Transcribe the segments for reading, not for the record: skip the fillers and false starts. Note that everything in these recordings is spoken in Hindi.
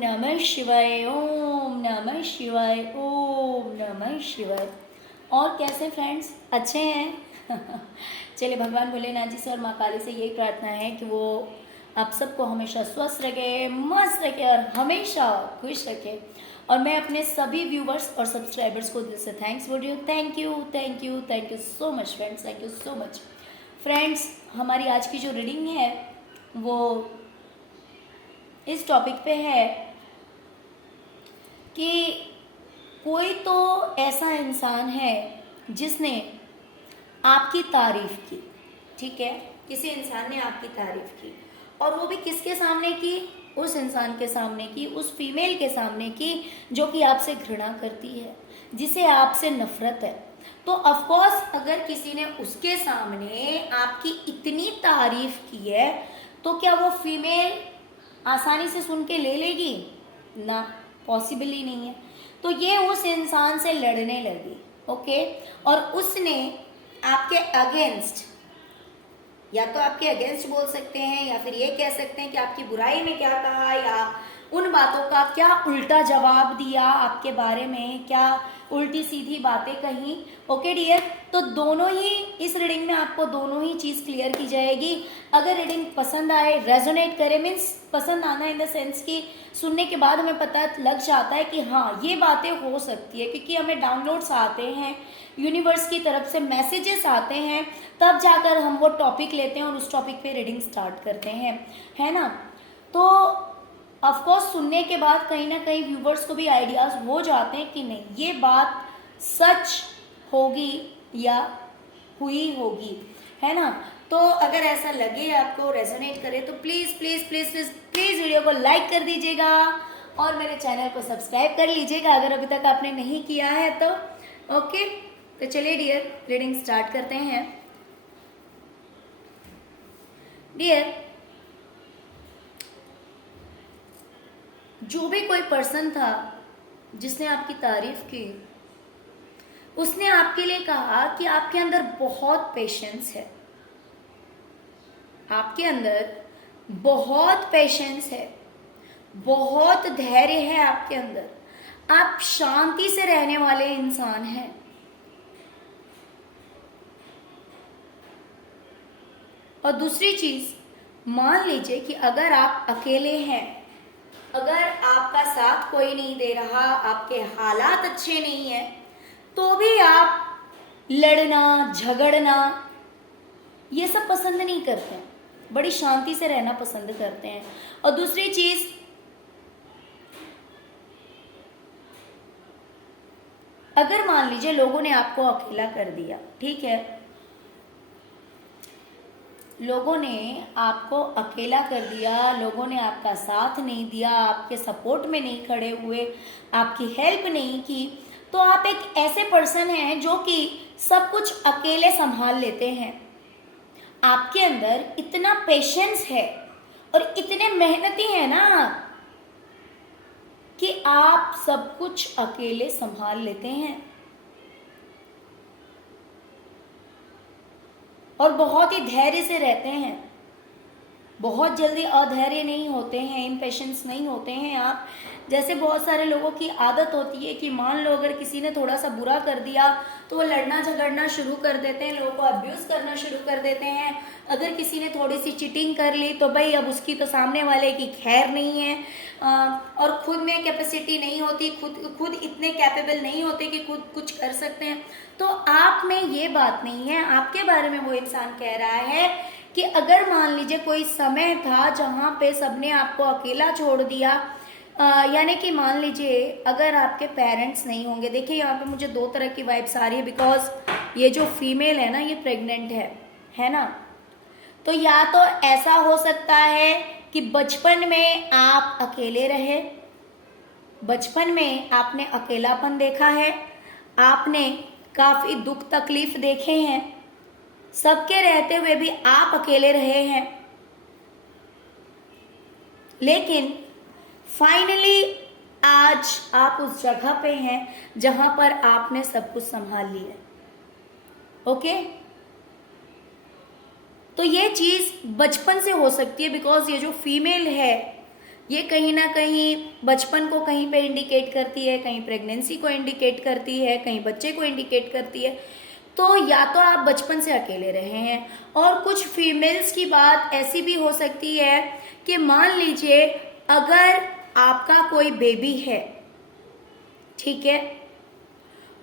नमः शिवाय, ओम नमः शिवाय, ओम नमः शिवाय। और कैसे फ्रेंड्स, अच्छे हैं? चलिए, भगवान भोलेनाथ जी से और माँ काली से यही प्रार्थना है कि वो आप सबको हमेशा स्वस्थ रखे, मस्त रखे और हमेशा खुश रखे। और मैं अपने सभी व्यूवर्स और सब्सक्राइबर्स को दिल से थैंक्स बोल रही हूँ। Thank you, thank you, thank you so much friends, thank you so much friends. हमारी आज की जो रीडिंग है वो इस टॉपिक पे है कि कोई तो ऐसा इंसान है जिसने आपकी तारीफ की, ठीक है, किसी इंसान ने आपकी तारीफ की और वो भी किसके सामने की? उस इंसान के सामने की, उस फीमेल के सामने की जो कि आपसे घृणा करती है, जिसे आपसे नफरत है। तो ऑफ कोर्स अगर किसी ने उसके सामने आपकी इतनी तारीफ की है तो क्या वो फीमेल आसानी से सुन के ले लेगी? ना, पॉसिबल ही नहीं है। तो ये उस इंसान से लड़ने लगी, ओके, और उसने आपके अगेंस्ट, या तो आपके अगेंस्ट बोल सकते हैं या फिर ये कह सकते हैं कि आपकी बुराई में क्या कहा, या उन बातों का क्या उल्टा जवाब दिया आपके बारे में, क्या उल्टी सीधी बातें कही। ओके डियर, तो दोनों ही इस रीडिंग में आपको दोनों ही चीज क्लियर की जाएगी। अगर रीडिंग पसंद आए, रेजोनेट करे, मीन्स पसंद आना इन द सेंस कि सुनने के बाद हमें पता लग जाता है कि हाँ ये बातें हो सकती है, क्योंकि हमें डाउनलोड्स आते हैं, यूनिवर्स की तरफ से मैसेजेस आते हैं, तब जाकर हम वो टॉपिक लेते हैं और उस टॉपिक पे रीडिंग स्टार्ट करते हैं, है ना। तो ऑफ कोर्स सुनने के बाद कहीं ना कहीं व्यूवर्स को भी आइडियाज हो जाते हैं कि नहीं ये बात सच होगी या हुई होगी, है ना। तो अगर ऐसा लगे, आपको रेजोनेट करे, तो please please please please please video को लाइक कर दीजिएगा और मेरे चैनल को सब्सक्राइब कर लीजिएगा अगर अभी तक आपने नहीं किया है तो। ओके, तो चलिए डियर, रीडिंग स्टार्ट करते हैं। डियर, जो भी कोई पर्सन था जिसने आपकी तारीफ की, उसने आपके लिए कहा कि आपके अंदर बहुत पेशेंस है, आपके अंदर बहुत पेशेंस है, बहुत धैर्य है आपके अंदर, आप शांति से रहने वाले इंसान हैं। और दूसरी चीज, मान लीजिए कि अगर आप अकेले हैं, अगर आपका साथ कोई नहीं दे रहा, आपके हालात अच्छे नहीं है, तो भी आप लड़ना, झगड़ना ये सब पसंद नहीं करते हैं, बड़ी शांति से रहना पसंद करते हैं। और दूसरी चीज, अगर मान लीजिए लोगों ने आपको अकेला कर दिया, ठीक है, लोगों ने आपको अकेला कर दिया, लोगों ने आपका साथ नहीं दिया, आपके सपोर्ट में नहीं खड़े हुए, आपकी हेल्प नहीं की, तो आप एक ऐसे पर्सन हैं जो कि सब कुछ अकेले संभाल लेते हैं। आपके अंदर इतना पेशेंस है और इतने मेहनती हैं ना कि आप सब कुछ अकेले संभाल लेते हैं और बहुत ही धैर्य से रहते हैं, बहुत जल्दी अधैर्य नहीं होते हैं, इम्पेशेंस नहीं होते हैं आप। जैसे बहुत सारे लोगों की आदत होती है कि मान लो अगर किसी ने थोड़ा सा बुरा कर दिया तो वो लड़ना झगड़ना शुरू कर देते हैं, लोगों को अब्यूज करना शुरू कर देते हैं। अगर किसी ने थोड़ी सी चीटिंग कर ली तो भाई अब उसकी तो सामने वाले की खैर नहीं है। और खुद में कैपेसिटी नहीं होती, खुद इतने कैपेबल नहीं होते कि खुद कुछ कर सकते हैं। तो आप में ये बात नहीं है। आपके बारे में वो इंसान कह रहा है कि अगर मान लीजिए कोई समय था जहाँ पे सबने आपको अकेला छोड़ दिया, यानी कि मान लीजिए अगर आपके पेरेंट्स नहीं होंगे। देखिए यहाँ पे मुझे दो तरह की वाइब्स आ रही है, बिकॉज ये जो फीमेल है ना ये प्रेग्नेंट है ना। तो या तो ऐसा हो सकता है कि बचपन में आप अकेले रहे, बचपन में आपने अकेलापन देखा है, आपने काफी दुख तकलीफ देखे हैं, सबके रहते हुए भी आप अकेले रहे हैं, लेकिन फाइनली आज आप उस जगह पे हैं जहां पर आपने सब कुछ संभाल लिया। ओके, तो ये चीज बचपन से हो सकती है, बिकॉज ये जो फीमेल है ये कहीं ना कहीं बचपन को कहीं पे इंडिकेट करती है, कहीं प्रेगनेंसी को इंडिकेट करती है, कहीं बच्चे को इंडिकेट करती है। तो या तो आप बचपन से अकेले रहे हैं, और कुछ फीमेल्स की बात ऐसी भी हो सकती है कि मान लीजिए अगर आपका कोई बेबी है, ठीक है,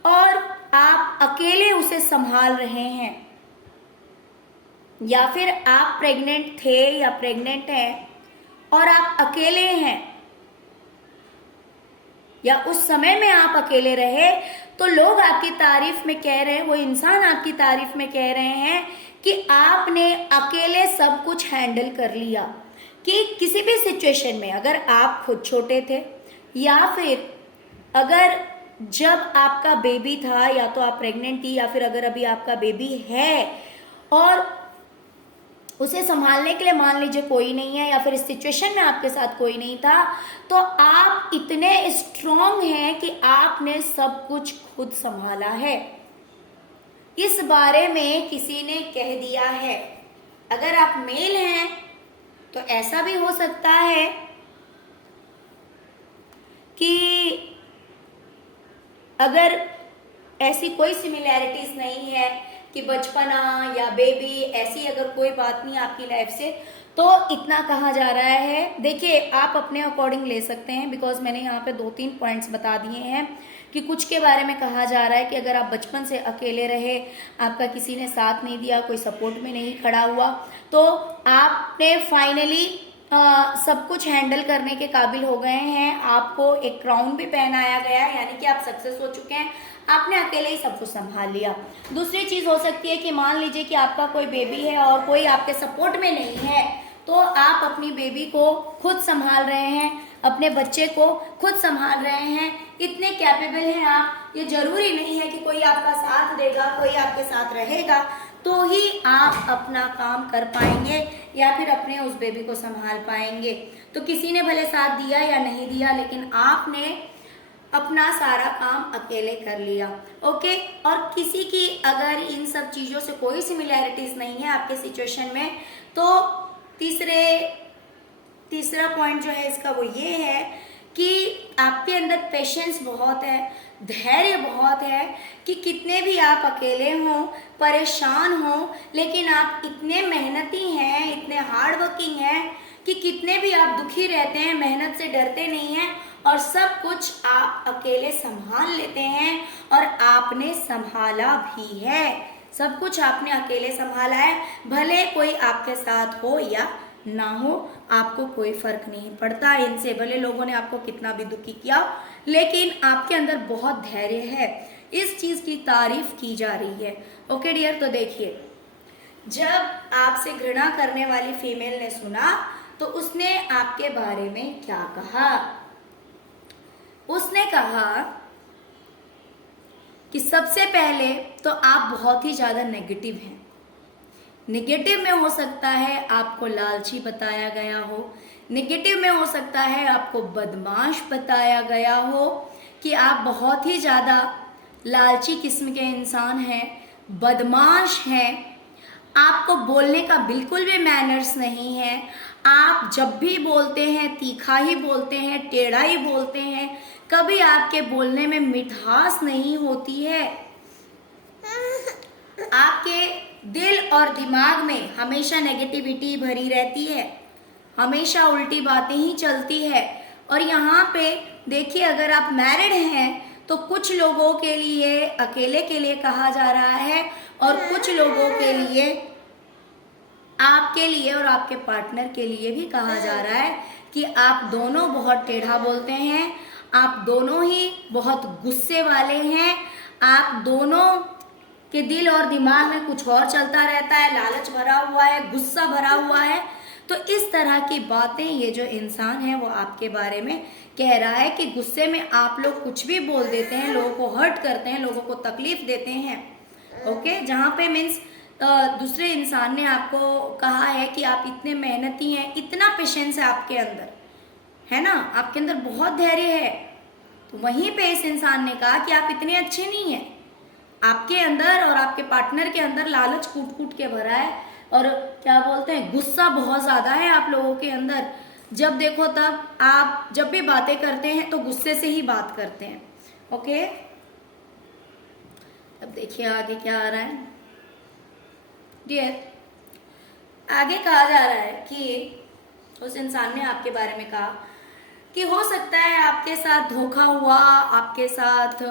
और आप अकेले उसे संभाल रहे हैं, या फिर आप प्रेग्नेंट थे या प्रेग्नेंट हैं और आप अकेले हैं, या उस समय में आप अकेले रहे, तो लोग आपकी तारीफ में कह रहे हैं, वो इंसान आपकी तारीफ में कह रहे हैं कि आपने अकेले सब कुछ हैंडल कर लिया। कि किसी भी सिचुएशन में अगर आप खुद छोटे थे, या फिर अगर जब आपका बेबी था, या तो आप प्रेग्नेंट थी, या फिर अगर अभी आपका बेबी है और उसे संभालने के लिए मान लीजिए कोई नहीं है, या फिर इस सिचुएशन में आपके साथ कोई नहीं था, तो आप इतने स्ट्रॉन्ग हैं कि आपने सब कुछ खुद संभाला है। इस बारे में किसी ने कह दिया है। अगर आप मेल हैं तो ऐसा भी हो सकता है कि अगर ऐसी कोई सिमिलैरिटीज नहीं है कि बचपना या बेबी, ऐसी अगर कोई बात नहीं आपकी लाइफ से, तो इतना कहा जा रहा है। देखिए आप अपने अकॉर्डिंग ले सकते हैं, बिकॉज मैंने यहाँ पे 2-3 पॉइंट्स बता दिए हैं कि कुछ के बारे में कहा जा रहा है कि अगर आप बचपन से अकेले रहे, आपका किसी ने साथ नहीं दिया, कोई सपोर्ट में नहीं खड़ा हुआ, तो आपने फाइनली सब कुछ हैंडल करने के काबिल हो गए हैं, आपको एक क्राउन भी पहनाया गया है, यानी कि आप सक्सेस हो चुके हैं, आपने अकेले ही सब कुछ संभाल लिया। दूसरी चीज हो सकती है कि मान लीजिए कि आपका कोई बेबी है और कोई आपके सपोर्ट में नहीं है, तो आप अपनी बेबी को खुद संभाल रहे हैं, अपने बच्चे को खुद संभाल रहे हैं, इतने कैपेबल हैं आप। ये जरूरी नहीं है कि कोई आपका साथ देगा, कोई आपके साथ रहेगा तो ही आप अपना काम कर पाएंगे या फिर अपने उस बेबी को संभाल पाएंगे। तो किसी ने भले साथ दिया या नहीं दिया, लेकिन आपने अपना सारा काम अकेले कर लिया। ओके, और किसी की अगर इन सब चीजों से कोई सिमिलैरिटीज नहीं है आपके सिचुएशन में, तो तीसरा पॉइंट जो है इसका वो ये है कि आपके अंदर पेशेंस बहुत है, धैर्य बहुत है कि कितने भी आप अकेले हों, परेशान हों, लेकिन आप इतने मेहनती हैं, इतने हार्ड वर्किंग हैं कि कितने भी आप दुखी रहते हैं, मेहनत से डरते नहीं हैं और सब कुछ आप अकेले संभाल लेते हैं। और आपने संभाला भी है, सब कुछ आपने अकेले संभाला है। भले कोई आपके साथ हो या ना हो, आपको कोई फर्क नहीं पड़ता इनसे, भले लोगों ने आपको कितना भी दुखी किया, लेकिन आपके अंदर बहुत धैर्य है, इस चीज की तारीफ की जा रही है। ओके डियर, तो देखिए, जब आपसे घृणा करने वाली फीमेल ने सुना तो उसने आपके बारे में क्या कहा। उसने कहा कि सबसे पहले तो आप बहुत ही ज्यादा नेगेटिव हैं। नेगेटिव में हो सकता है आपको लालची बताया गया हो, नेगेटिव में हो सकता है आपको बदमाश बताया गया हो कि आप बहुत ही ज़्यादा लालची किस्म के इंसान हैं, बदमाश हैं, आपको बोलने का बिल्कुल भी मैनर्स नहीं है, आप जब भी बोलते हैं तीखा ही बोलते हैं, टेढ़ा ही बोलते हैं, कभी आपके बोलने में मिठास नहीं होती है, आपके दिल और दिमाग में हमेशा नेगेटिविटी भरी रहती है, हमेशा उल्टी बातें ही चलती है। और यहाँ पे देखिए, अगर आप मैरिड हैं तो कुछ लोगों के लिए अकेले के लिए कहा जा रहा है और कुछ लोगों के लिए, आपके लिए और आपके पार्टनर के लिए भी कहा जा रहा है कि आप दोनों बहुत टेढ़ा बोलते हैं, आप दोनों ही बहुत गुस्से वाले हैं, आप दोनों कि दिल और दिमाग में कुछ और चलता रहता है, लालच भरा हुआ है, गुस्सा भरा हुआ है। तो इस तरह की बातें ये जो इंसान है वो आपके बारे में कह रहा है कि गुस्से में आप लोग कुछ भी बोल देते हैं, लोगों को हर्ट करते हैं, लोगों को तकलीफ देते हैं। ओके, जहाँ पे मीन्स दूसरे इंसान ने आपको कहा है कि आप इतने मेहनती हैं, इतना पेशेंस है आपके अंदर, है ना, आपके अंदर बहुत धैर्य है। तो वहीं पे इस इंसान ने कहा कि आप इतने अच्छे नहीं हैं, आपके अंदर और आपके पार्टनर के अंदर लालच कूट कूट के भरा है और क्या बोलते हैं, गुस्सा बहुत ज्यादा है आप लोगों के अंदर, जब देखो तब आप जब भी बातें करते हैं तो गुस्से से ही बात करते हैं। ओके, अब देखिए आगे क्या आ रहा है डियर। आगे कहा जा रहा है कि उस इंसान ने आपके बारे में कहा कि हो सकता है आपके साथ धोखा हुआ, आपके साथ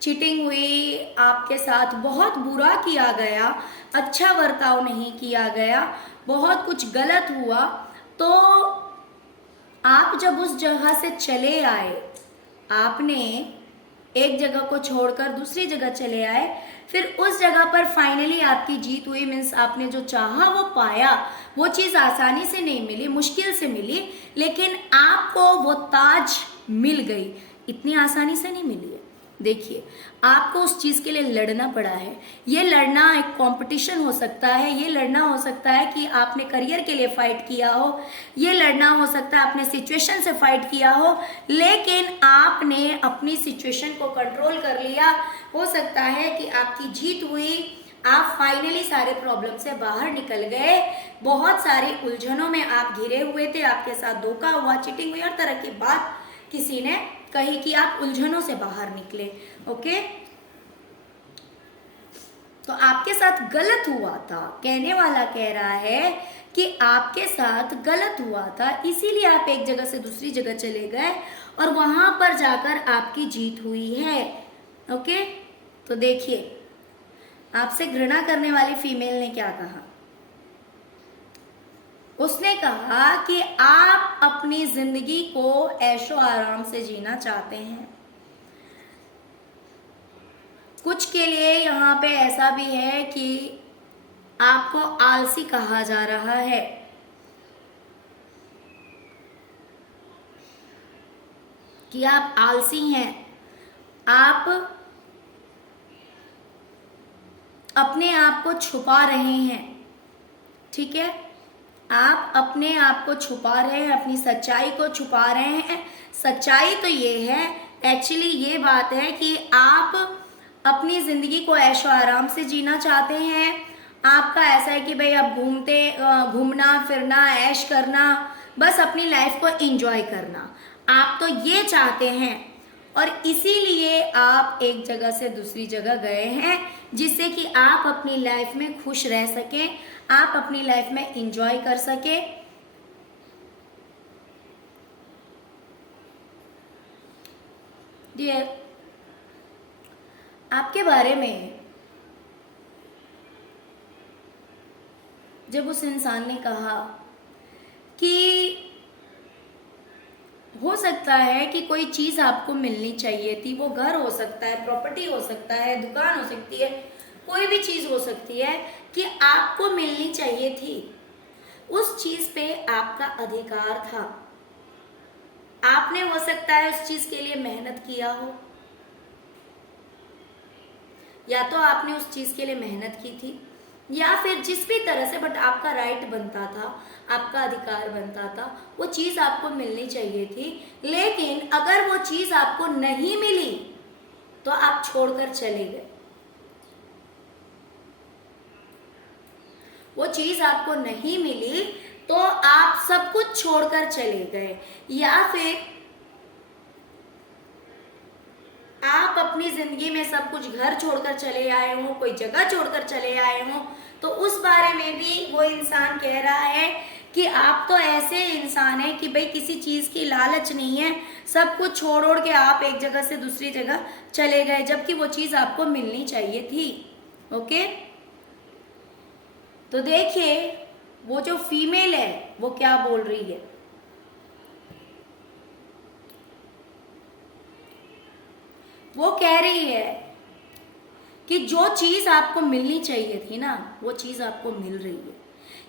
चीटिंग हुई, आपके साथ बहुत बुरा किया गया, अच्छा बर्ताव नहीं किया गया, बहुत कुछ गलत हुआ। तो आप जब उस जगह से चले आए, आपने एक जगह को छोड़कर दूसरी जगह चले आए, फिर उस जगह पर फाइनली आपकी जीत हुई, मीन्स आपने जो चाहा वो पाया। वो चीज़ आसानी से नहीं मिली, मुश्किल से मिली, लेकिन आपको वो ताज मिल गई। इतनी आसानी से नहीं मिली है। देखिए, आपको उस चीज़ के लिए लड़ना पड़ा है। ये लड़ना एक कंपटीशन हो सकता है, ये लड़ना हो सकता है कि आपने करियर के लिए फाइट किया हो, ये लड़ना हो सकता है आपने सिचुएशन से फाइट किया हो, लेकिन आपने अपनी सिचुएशन को कंट्रोल कर लिया। हो सकता है कि आपकी जीत हुई, आप फाइनली सारे प्रॉब्लम से बाहर निकल गए। बहुत सारी उलझनों में आप घिरे हुए थे, आपके साथ धोखा हुआ, चीटिंग हुई, हर तरह की बात किसी ने कही कि आप उलझनों से बाहर निकले। ओके, तो आपके साथ गलत हुआ था, कहने वाला कह रहा है कि आपके साथ गलत हुआ था, इसीलिए आप एक जगह से दूसरी जगह चले गए और वहां पर जाकर आपकी जीत हुई है। ओके, तो देखिए आपसे घृणा करने वाली फीमेल ने क्या कहा। उसने कहा कि आप अपनी जिंदगी को ऐशो आराम से जीना चाहते हैं। कुछ के लिए यहाँ पे ऐसा भी है कि आपको आलसी कहा जा रहा है। कि आप आलसी हैं, आप अपने आप को छुपा रहे हैं। ठीक है, आप अपने आप को छुपा रहे हैं, अपनी सच्चाई को छुपा रहे हैं। सच्चाई तो ये है, एक्चुअली ये बात है कि आप अपनी जिंदगी को ऐशो आराम से जीना चाहते हैं। आपका ऐसा है कि भाई आप घूमना फिरना, ऐश करना, बस अपनी लाइफ को एंजॉय करना, आप तो ये चाहते हैं। और इसीलिए आप एक जगह से दूसरी जगह गए हैं, जिससे कि आप अपनी लाइफ में खुश रह सकें, आप अपनी लाइफ में एंजॉय कर सकें। डियर, आपके बारे में जब उस इंसान ने कहा कि हो सकता है कि कोई चीज आपको मिलनी चाहिए थी, वो घर हो सकता है, प्रॉपर्टी हो सकता है, दुकान हो सकती है, कोई भी चीज हो सकती है कि आपको मिलनी चाहिए थी, उस चीज पे आपका अधिकार था। आपने हो सकता है उस चीज के लिए मेहनत किया हो, या तो आपने उस चीज के लिए मेहनत की थी, या फिर जिस भी तरह से, बट आपका राइट बनता था, आपका अधिकार बनता था, वो चीज आपको मिलनी चाहिए थी। लेकिन अगर वो चीज आपको नहीं मिली तो आप छोड़कर चले गए। वो चीज आपको नहीं मिली तो आप सब कुछ छोड़कर चले गए, या फिर आप अपनी जिंदगी में सब कुछ, घर छोड़कर चले आए हो, कोई जगह छोड़कर चले आए हो। तो उस बारे में भी वो इंसान कह रहा है कि आप तो ऐसे इंसान हैं कि भाई किसी चीज की लालच नहीं है, सब कुछ छोड़ ओढ़ के आप एक जगह से दूसरी जगह चले गए, जबकि वो चीज आपको मिलनी चाहिए थी। ओके, तो देखिए वो जो फीमेल है वो क्या बोल रही है। वो कह रही है कि जो चीज आपको मिलनी चाहिए थी ना, वो चीज आपको मिल रही है।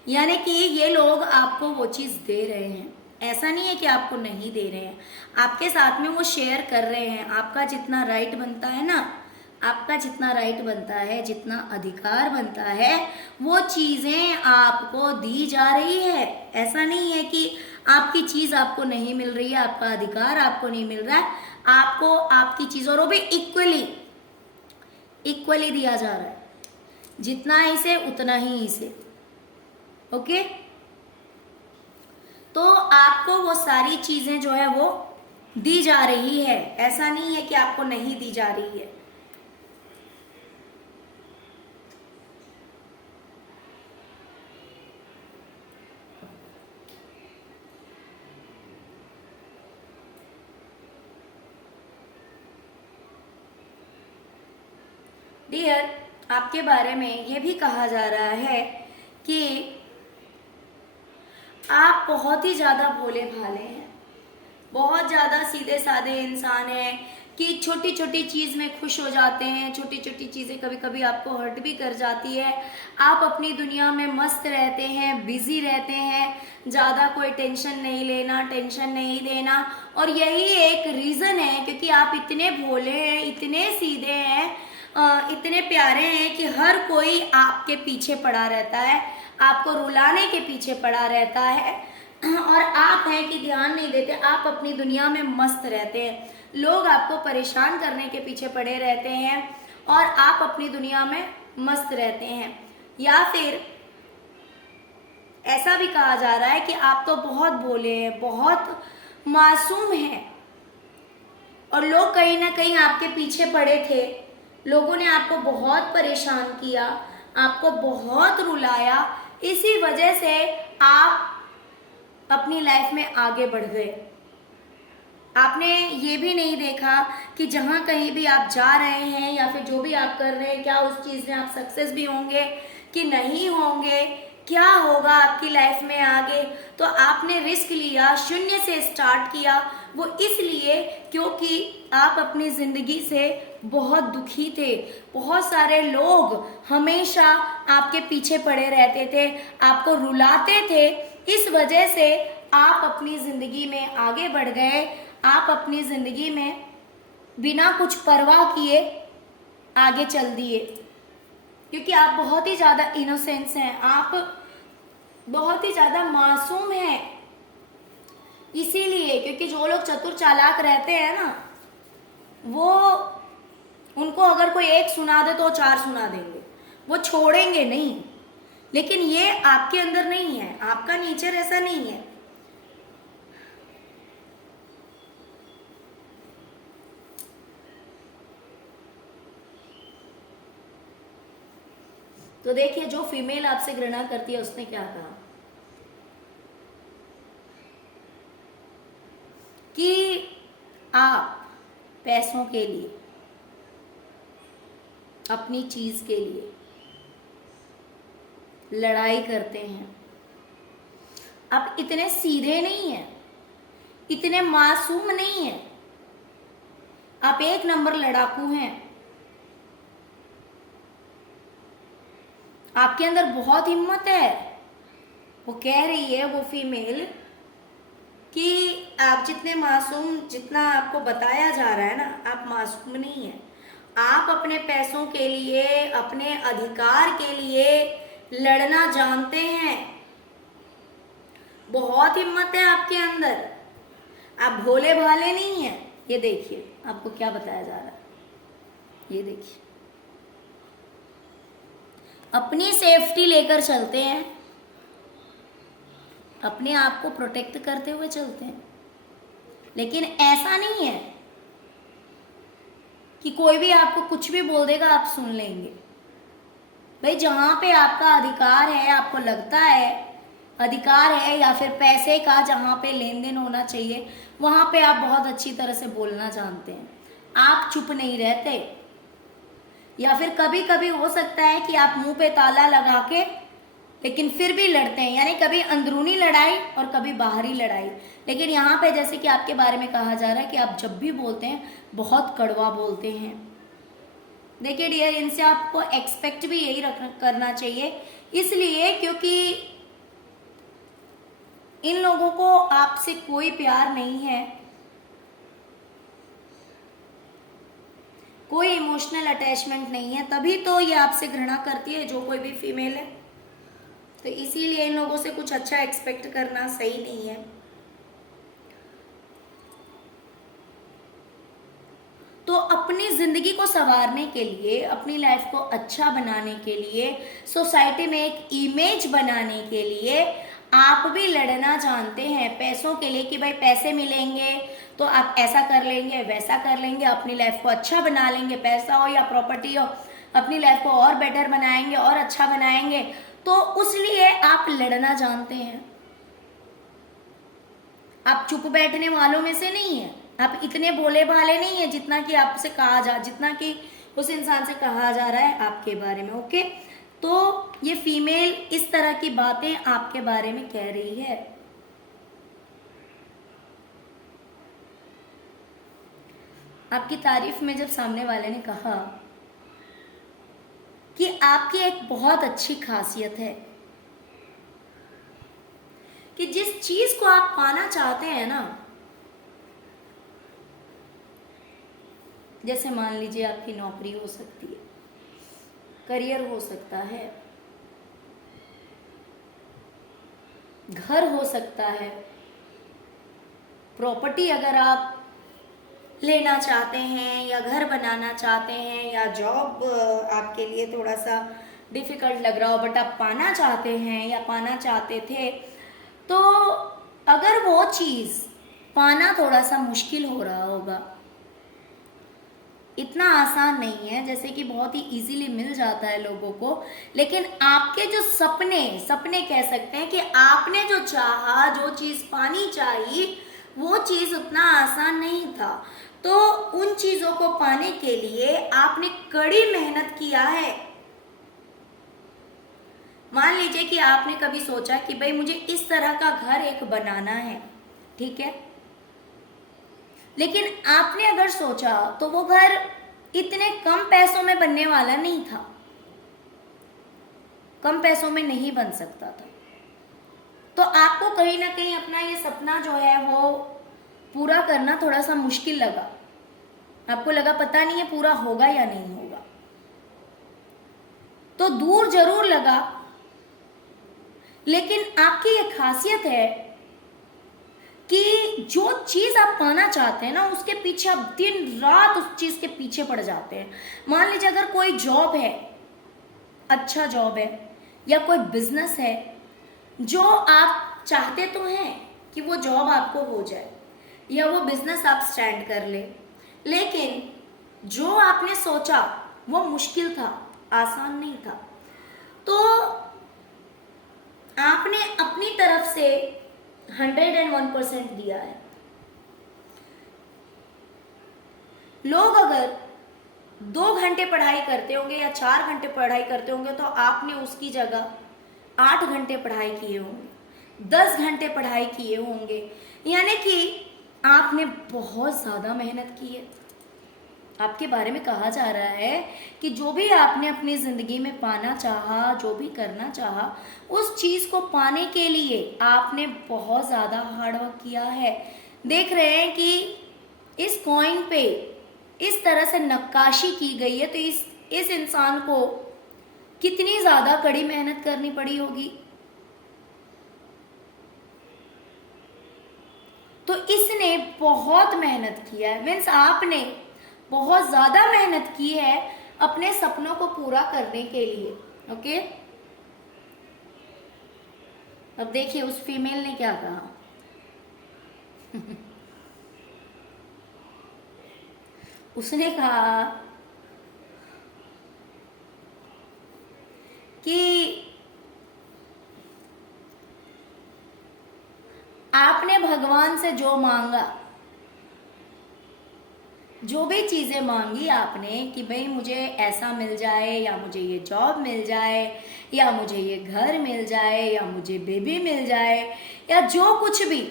यानी कि ये लोग आपको वो चीज दे रहे हैं, ऐसा नहीं है कि आपको नहीं दे रहे हैं, आपके साथ में वो शेयर कर रहे हैं। आपका जितना राइट बनता है ना, आपका जितना राइट बनता है, जितना अधिकार बनता है, वो चीजें आपको दी जा रही है। ऐसा नहीं है कि आपकी चीज आपको नहीं मिल रही है, आपका अधिकार आपको नहीं मिल रहा है, आपको आपकी चीज, और वो भी इक्वली दिया जा रहा है, जितना इसे उतना ही इसे। ओके, तो आपको वो सारी चीजें जो है वो दी जा रही है, ऐसा नहीं है कि आपको नहीं दी जा रही है। डियर, आपके बारे में ये भी कहा जा रहा है कि आप बहुत ही ज्यादा भोले भाले हैं, बहुत ज्यादा सीधे साधे इंसान हैं कि छोटी छोटी चीज में खुश हो जाते हैं, छोटी छोटी चीजें कभी कभी आपको हर्ट भी कर जाती है। आप अपनी दुनिया में मस्त रहते हैं, बिजी रहते हैं, ज्यादा कोई टेंशन नहीं लेना, टेंशन नहीं देना। और यही एक रीजन है क्योंकि आप इतने भोले हैं, इतने सीधे हैं, इतने प्यारे हैं कि हर कोई आपके पीछे पड़ा रहता है, आपको रुलाने के पीछे पड़ा रहता है। और आप हैं कि ध्यान नहीं देते, आप अपनी दुनिया में मस्त रहते हैं। लोग आपको परेशान करने के पीछे पड़े रहते हैं और आप अपनी दुनिया में मस्त रहते हैं। या फिर ऐसा भी कहा जा रहा है कि आप तो बहुत भोले हैं, बहुत मासूम हैं और लोग कहीं ना कहीं आपके पीछे पड़े थे। लोगों ने आपको बहुत परेशान किया, आपको बहुत रुलाया, इसी वजह से आप अपनी लाइफ में आगे बढ़ गए। आपने ये भी नहीं देखा कि जहाँ कहीं भी आप जा रहे हैं या फिर जो भी आप कर रहे हैं, क्या उस चीज़ में आप सक्सेस भी होंगे कि नहीं होंगे, क्या होगा आपकी लाइफ में आगे। तो आपने रिस्क लिया, शून्य से स्टार्ट किया, वो इसलिए क्योंकि आप अपनी ज़िंदगी से बहुत दुखी थे। बहुत सारे लोग हमेशा आपके पीछे पड़े रहते थे, आपको रुलाते थे, इस वजह से आप अपनी ज़िंदगी में आगे बढ़ गए। आप अपनी ज़िंदगी में बिना कुछ परवाह किए आगे चल दिए क्योंकि आप बहुत ही ज़्यादा इनोसेंस हैं, आप बहुत ही ज़्यादा मासूम हैं। इसीलिए क्योंकि जो लोग चतुर चालाक रहते हैं ना, वो उनको अगर कोई एक सुना दे तो वो चार सुना देंगे, वो छोड़ेंगे नहीं। लेकिन ये आपके अंदर नहीं है, आपका नेचर ऐसा नहीं है। तो देखिए, जो फीमेल आपसे घृणा करती है उसने क्या कहा कि आप पैसों के लिए, अपनी चीज के लिए लड़ाई करते हैं। आप इतने सीधे नहीं हैं, इतने मासूम नहीं हैं, आप एक नंबर लड़ाकू हैं। आपके अंदर बहुत हिम्मत है। वो कह रही है, वो फीमेल, कि आप जितने मासूम, जितना आपको बताया जा रहा है ना, आप मासूम नहीं हैं। आप अपने पैसों के लिए, अपने अधिकार के लिए लड़ना जानते हैं। बहुत हिम्मत है आपके अंदर, आप भोले भाले नहीं हैं। ये देखिए आपको क्या बताया जा रहा है, ये देखिए, अपनी सेफ्टी लेकर चलते हैं, अपने आप को प्रोटेक्ट करते हुए चलते हैं। लेकिन ऐसा नहीं है कि कोई भी आपको कुछ भी बोल देगा आप सुन लेंगे। भाई, जहां पे आपका अधिकार है, आपको लगता है अधिकार है, या फिर पैसे का जहां पे लेन देन होना चाहिए, वहां पे आप बहुत अच्छी तरह से बोलना जानते हैं। आप चुप नहीं रहते। या फिर कभी कभी हो सकता है कि आप मुंह पे ताला लगा के लेकिन फिर भी लड़ते हैं, यानी कभी अंदरूनी लड़ाई और कभी बाहरी लड़ाई। लेकिन यहाँ पे जैसे कि आपके बारे में कहा जा रहा है कि आप जब भी बोलते हैं बहुत कड़वा बोलते हैं। देखिए डियर, इनसे आपको एक्सपेक्ट भी यही करना चाहिए, इसलिए क्योंकि इन लोगों को आपसे कोई प्यार नहीं है, कोई इमोशनल अटैचमेंट नहीं है, तभी तो ये आपसे घृणा करती है, जो कोई भी फीमेल है। तो इसीलिए इन लोगों से कुछ अच्छा एक्सपेक्ट करना सही नहीं है। तो अपनी जिंदगी को संवारने के लिए, अपनी लाइफ को अच्छा बनाने के लिए, सोसाइटी में एक इमेज बनाने के लिए आप भी लड़ना जानते हैं पैसों के लिए कि भाई पैसे मिलेंगे तो आप ऐसा कर लेंगे, वैसा कर लेंगे, अपनी लाइफ को अच्छा बना लेंगे, पैसा हो या प्रॉपर्टी हो, अपनी लाइफ को और बेटर बनाएंगे और अच्छा बनाएंगे, तो उसलिए आप लड़ना जानते हैं। आप चुप बैठने वालों में से नहीं है, आप इतने भोले भाले नहीं है जितना कि आपसे कहा जा, जितना कि उस इंसान से कहा जा रहा है आपके बारे में। ओके, तो ये फीमेल इस तरह की बातें आपके बारे में कह रही है। आपकी तारीफ में जब सामने वाले ने कहा कि आपकी एक बहुत अच्छी खासियत है कि जिस चीज को आप पाना चाहते हैं ना, जैसे मान लीजिए आपकी नौकरी हो सकती है, करियर हो सकता है, घर हो सकता है, प्रॉपर्टी अगर आप लेना चाहते हैं या घर बनाना चाहते हैं या जॉब आपके लिए थोड़ा सा डिफिकल्ट लग रहा हो बट आप पाना चाहते हैं या पाना चाहते थे, तो अगर वो चीज़ पाना थोड़ा सा मुश्किल हो रहा होगा, इतना आसान नहीं है जैसे कि बहुत ही इजीली मिल जाता है लोगों को, लेकिन आपके जो सपने कह सकते हैं कि आपने जो चाहा, जो चीज़ पानी चाहिए, वो चीज़ उतना आसान नहीं था। तो उन चीज़ों को पाने के लिए आपने कड़ी मेहनत किया है। मान लीजिए कि आपने कभी सोचा कि भाई मुझे इस तरह का घर एक बनाना है, ठीक है, लेकिन आपने अगर सोचा तो वो घर इतने कम पैसों में बनने वाला नहीं था, कम पैसों में नहीं बन सकता था। तो आपको कहीं ना कहीं अपना ये सपना जो है वो पूरा करना थोड़ा सा मुश्किल लगा, आपको लगा पता नहीं है पूरा होगा या नहीं होगा, तो दूर जरूर लगा, लेकिन आपकी ये खासियत है कि जो चीज आप पाना चाहते हैं ना, उसके पीछे आप दिन रात उस चीज के पीछे पड़ जाते हैं। मान लीजिए अगर कोई जॉब है, अच्छा जॉब है, या कोई बिजनेस है जो आप चाहते तो हैं कि वो जॉब आपको हो जाए या वो बिजनेस आप स्टैंड कर ले, लेकिन जो आपने सोचा वो मुश्किल था, आसान नहीं था, तो आपने अपनी तरफ से 101% दिया है। लोग अगर 2 घंटे पढ़ाई करते होंगे या 4 घंटे पढ़ाई करते होंगे तो आपने उसकी जगह 8 घंटे पढ़ाई किए होंगे, 10 घंटे पढ़ाई किए होंगे, यानी कि आपने बहुत ज़्यादा मेहनत की है। आपके बारे में कहा जा रहा है कि जो भी आपने अपनी ज़िंदगी में पाना चाहा, जो भी करना चाहा, उस चीज़ को पाने के लिए आपने बहुत ज़्यादा हार्डवर्क किया है। देख रहे हैं कि इस कॉइन पे इस तरह से नक्काशी की गई है, तो इस इंसान को कितनी ज़्यादा कड़ी मेहनत करनी पड़ी होगी। तो इसने बहुत मेहनत किया है, मीन्स आपने बहुत ज़्यादा मेहनत की है अपने सपनों को पूरा करने के लिए। ओके, अब देखिए उस फीमेल ने क्या कहा। उसने कहा कि आपने भगवान से जो मांगा, जो भी चीज़ें मांगी आपने कि भाई मुझे ऐसा मिल जाए या मुझे ये जॉब मिल जाए या मुझे ये घर मिल जाए या मुझे बेबी मिल जाए या जो कुछ भी,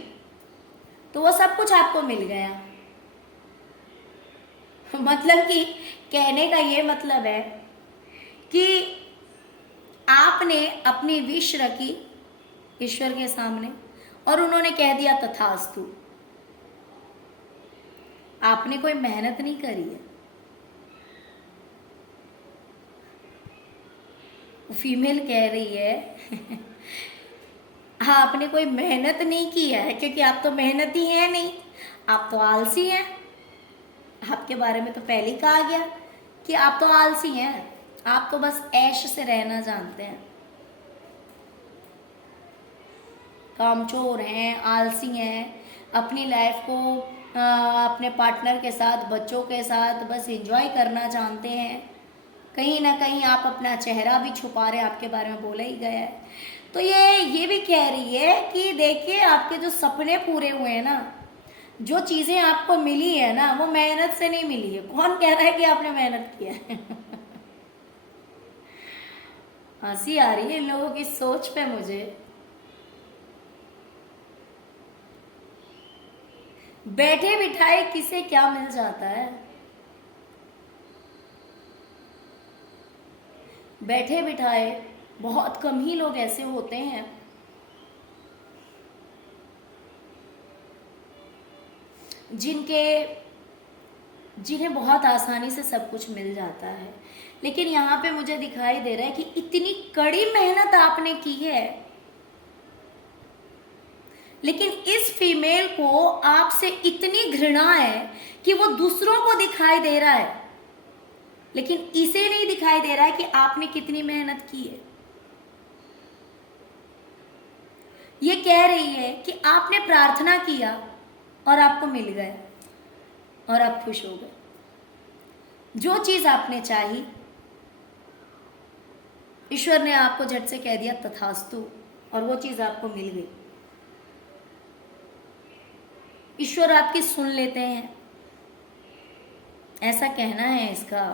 तो वो सब कुछ आपको मिल गया। मतलब कि कहने का ये मतलब है कि आपने अपनी विश रखी ईश्वर के सामने और उन्होंने कह दिया तथास्तु। आपने कोई मेहनत नहीं करी है। फीमेल कह रही है आपने कोई मेहनत नहीं की है, क्योंकि आप तो मेहनती हैं नहीं, आप तो आलसी हैं। आपके बारे में तो पहले ही कहा गया कि आप तो आलसी हैं, आप तो बस ऐश से रहना जानते हैं। कामचोर हैं, आलसी हैं, अपनी लाइफ को अपने पार्टनर के साथ, बच्चों के साथ बस एंजॉय करना जानते हैं। कहीं ना कहीं आप अपना चेहरा भी छुपा रहे हैं, आपके बारे में बोला ही गया है। तो ये भी कह रही है कि देखिए आपके जो सपने पूरे हुए हैं ना, जो चीज़ें आपको मिली है ना, वो मेहनत से नहीं मिली है। कौन कह रहा है कि आपने मेहनत किया है? हंसी आ रही है इन लोगों की सोच पे मुझे। बैठे बिठाए किसे क्या मिल जाता है? बैठे बिठाए बहुत कम ही लोग ऐसे होते हैं जिन्हें बहुत आसानी से सब कुछ मिल जाता है। लेकिन यहाँ पे मुझे दिखाई दे रहा है कि इतनी कड़ी मेहनत आपने की है, लेकिन इस फीमेल को आपसे इतनी घृणा है कि वो दूसरों को दिखाई दे रहा है, लेकिन इसे नहीं दिखाई दे रहा है कि आपने कितनी मेहनत की है। ये कह रही है कि आपने प्रार्थना किया और आपको मिल गया और आप खुश हो गए। जो चीज आपने चाही, ईश्वर ने आपको झट से कह दिया तथास्तु, और वो चीज आपको मिल गई। ईश्वर आपकी सुन लेते हैं, ऐसा कहना है इसका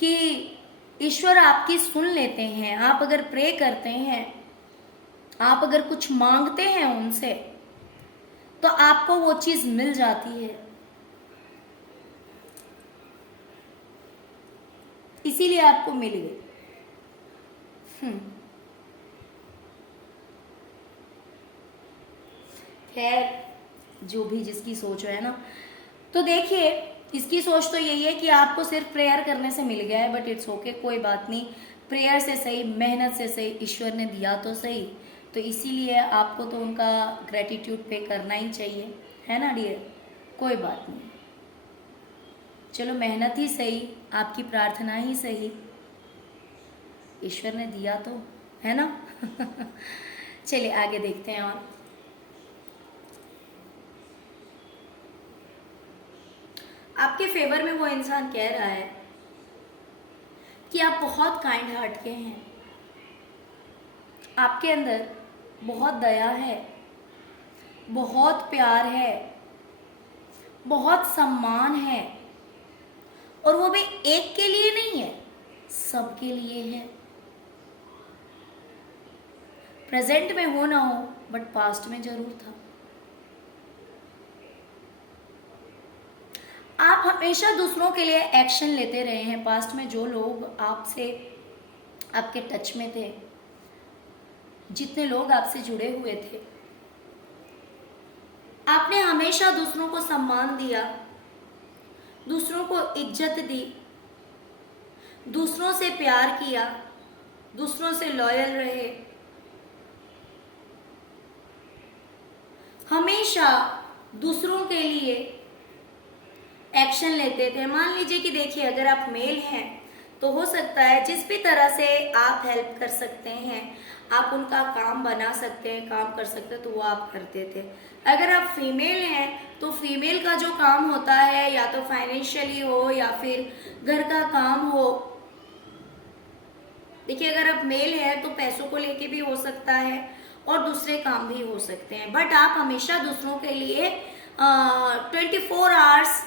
कि ईश्वर आपकी सुन लेते हैं। आप अगर प्रे करते हैं, आप अगर कुछ मांगते हैं उनसे, तो आपको वो चीज मिल जाती है। इसीलिए आपको मिल गई। खैर, जो भी जिसकी सोच है ना, तो देखिए इसकी सोच तो यही है कि आपको सिर्फ प्रेयर करने से मिल गया है, बट इट्स ओके, कोई बात नहीं। प्रेयर से सही, मेहनत से सही, ईश्वर ने दिया तो सही, तो इसीलिए आपको तो उनका ग्रेटिट्यूड पे करना ही चाहिए, है ना डियर? कोई बात नहीं, चलो मेहनत ही सही, आपकी प्रार्थना ही सही, ईश्वर ने दिया तो, है ना? चलिए आगे देखते हैं। और आपके फेवर में वो इंसान कह रहा है कि आप बहुत काइंड हार्ट के हैं, आपके अंदर बहुत दया है, बहुत प्यार है, बहुत सम्मान है, और वो भी एक के लिए नहीं है, सबके लिए है। प्रेजेंट में हो ना हो, बट पास्ट में जरूर था। आप हमेशा दूसरों के लिए एक्शन लेते रहे हैं। पास्ट में जो लोग आपसे, आपके टच में थे, जितने लोग आपसे जुड़े हुए थे, आपने हमेशा दूसरों को सम्मान दिया, दूसरों को इज्जत दी, दूसरों से प्यार किया, दूसरों से लॉयल रहे, हमेशा दूसरों के लिए एक्शन लेते थे। मान लीजिए कि देखिए, अगर आप मेल हैं तो हो सकता है जिस भी तरह से आप हेल्प कर सकते हैं, आप उनका काम बना सकते हैं, काम कर सकते हैं, तो वो आप करते थे। अगर आप फीमेल हैं तो फीमेल का जो काम होता है, या तो फाइनेंशियली हो या फिर घर का काम हो, देखिए अगर आप मेल हैं तो पैसों को लेके भी हो सकता है और दूसरे काम भी हो सकते हैं, बट आप हमेशा दूसरों के लिए 24 आवर्स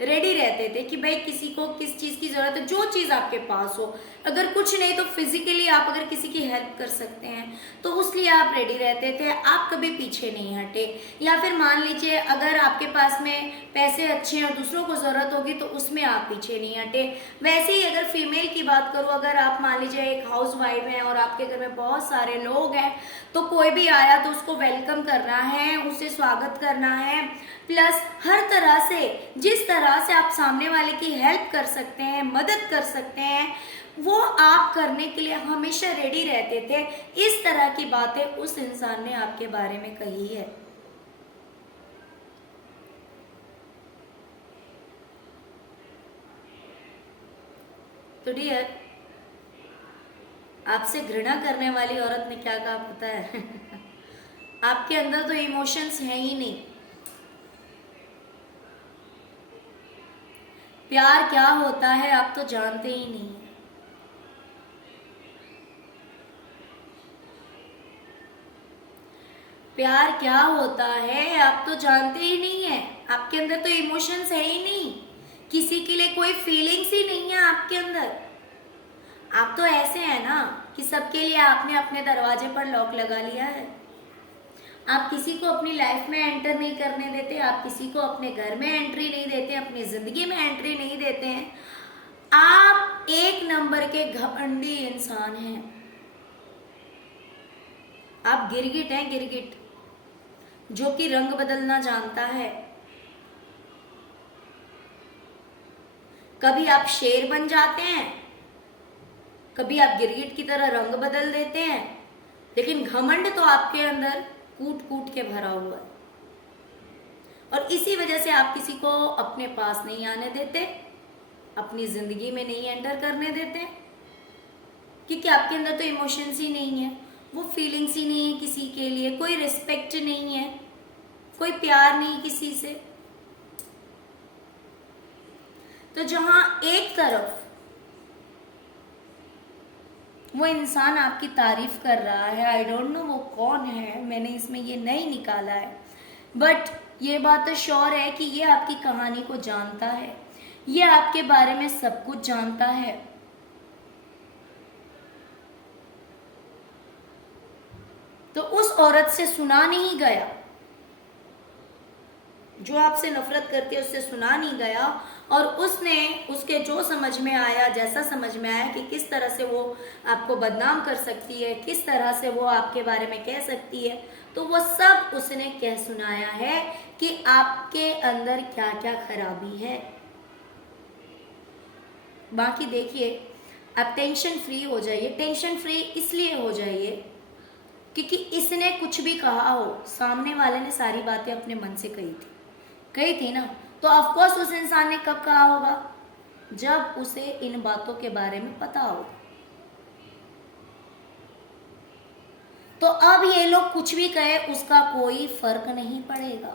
रेडी रहते थे कि भाई किसी को किस चीज़ की ज़रूरत है, जो चीज़ आपके पास हो। अगर कुछ नहीं तो फिजिकली आप अगर किसी की हेल्प कर सकते हैं तो उसलिए आप रेडी रहते थे, आप कभी पीछे नहीं हटे। या फिर मान लीजिए अगर आपके पास में पैसे अच्छे हैं और दूसरों को ज़रूरत होगी तो उसमें आप पीछे नहीं हटे। वैसे ही अगर फीमेल की बात करूँ, अगर आप मान लीजिए एक हाउस वाइफ हैं और आपके घर में बहुत सारे लोग हैं, तो कोई भी आया तो उसको वेलकम करना है, उसे स्वागत करना है, प्लस हर तरह से, जिस तरह से आप सामने वाले की हेल्प कर सकते हैं, मदद कर सकते हैं, वो आप करने के लिए हमेशा रेडी रहते थे। इस तरह की बातें उस इंसान ने आपके बारे में कही है। तो डियर, आपसे घृणा करने वाली औरत ने क्या कहा पता है? आपके अंदर तो इमोशंस हैं ही नहीं। प्यार क्या होता है आप तो जानते ही नहीं है। प्यार क्या होता है आप तो जानते ही नहीं है। आपके अंदर तो इमोशंस है ही नहीं, किसी के लिए कोई फीलिंग्स ही नहीं है आपके अंदर। आप तो ऐसे हैं ना कि सबके लिए आपने अपने दरवाजे पर लॉक लगा लिया है। आप किसी को अपनी लाइफ में एंटर नहीं करने देते, आप किसी को अपने घर में एंट्री नहीं देते, अपनी जिंदगी में एंट्री नहीं देते हैं। आप एक नंबर के घमंडी इंसान हैं। आप गिरगिट हैं, गिरगिट, जो कि रंग बदलना जानता है। कभी आप शेर बन जाते हैं, कभी आप गिरगिट की तरह रंग बदल देते हैं, लेकिन घमंड तो आपके अंदर कूट कूट के भरा हुआ है। और इसी वजह से आप किसी को अपने पास नहीं आने देते, अपनी जिंदगी में नहीं एंटर करने देते, क्योंकि आपके अंदर तो इमोशंस ही नहीं है, वो फीलिंग्स ही नहीं है किसी के लिए, कोई रिस्पेक्ट नहीं है, कोई प्यार नहीं किसी से। तो जहां एक तरफ वो इंसान आपकी तारीफ कर रहा है, आई डोंट नो वो कौन है, मैंने इसमें ये नहीं निकाला है, बट ये बात तो श्योर है कि ये आपकी कहानी को जानता है, ये आपके बारे में सब कुछ जानता है। तो उस औरत से सुना नहीं गया, जो आपसे नफरत करती है उससे सुना नहीं गया, और उसने उसके जो समझ में आया, जैसा समझ में आया कि किस तरह से वो आपको बदनाम कर सकती है, किस तरह से वो आपके बारे में कह सकती है, तो वो सब उसने कह सुनाया है कि आपके अंदर क्या क्या खराबी है। बाकी देखिए, आप टेंशन फ्री हो जाइए। टेंशन फ्री इसलिए हो जाइए क्योंकि इसने कुछ भी कहा हो, सामने वाले ने सारी बातें अपने मन से कही थी ना, तो ऑफकोर्स उस इंसान ने कब कहा होगा, जब उसे इन बातों के बारे में पता होगा। तो अब ये लोग कुछ भी कहे उसका कोई फर्क नहीं पड़ेगा।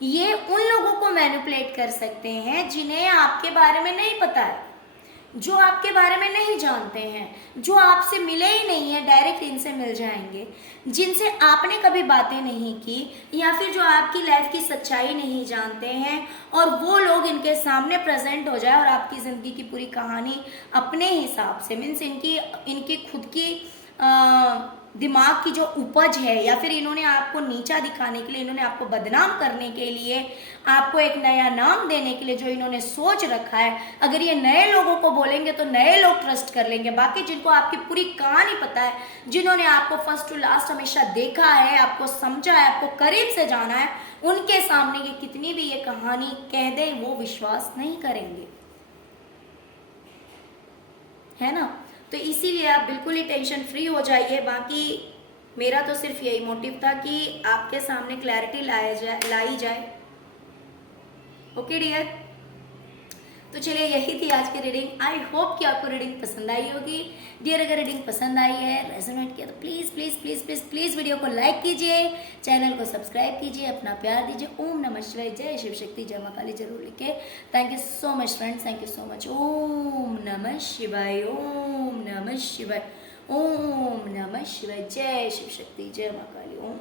ये उन लोगों को मैनिपुलेट कर सकते हैं जिन्हें आपके बारे में नहीं पता है, जो आपके बारे में नहीं जानते हैं, जो आपसे मिले ही नहीं है, डायरेक्ट इनसे मिल जाएंगे, जिनसे आपने कभी बातें नहीं की, या फिर जो आपकी लाइफ की सच्चाई नहीं जानते हैं, और वो लोग इनके सामने प्रेजेंट हो जाए और आपकी ज़िंदगी की पूरी कहानी अपने हिसाब से, मीन्स इनकी खुद की दिमाग की जो उपज है, या फिर इन्होंने आपको नीचा दिखाने के लिए, इन्होंने आपको बदनाम करने के लिए, आपको एक नया नाम देने के लिए जो इन्होंने सोच रखा है, अगर ये नए लोगों को बोलेंगे तो नए लोग ट्रस्ट कर लेंगे। बाकी जिनको आपकी पूरी कहानी पता है, जिन्होंने आपको फर्स्ट टू लास्ट हमेशा देखा है, आपको समझा है, आपको करीब से जाना है, उनके सामने ये कितनी भी ये कहानी कह दे वो विश्वास नहीं करेंगे, है ना। तो इसीलिए आप बिल्कुल ही टेंशन फ्री हो जाइए। बाकी मेरा तो सिर्फ यही मोटिव था कि आपके सामने क्लैरिटी लाई जाए। ओके डियर, तो चलिए यही थी आज की रीडिंग। आई होप कि आपको रीडिंग पसंद आई होगी। डियर, अगर रीडिंग पसंद आई है, रेजोनेट किया, तो please please please please please video को लाइक कीजिए, चैनल को सब्सक्राइब कीजिए, अपना प्यार दीजिए। ओम नमः शिवाय, जय शिव शक्ति, जय मां काली जरूर लिखे। Thank you so much friends, thank you so much. ओम नमः शिवाय, ओम नमः शिवाय, ओम नमः शिवाय, जय शिव शक्ति, जय मां काली। ओम।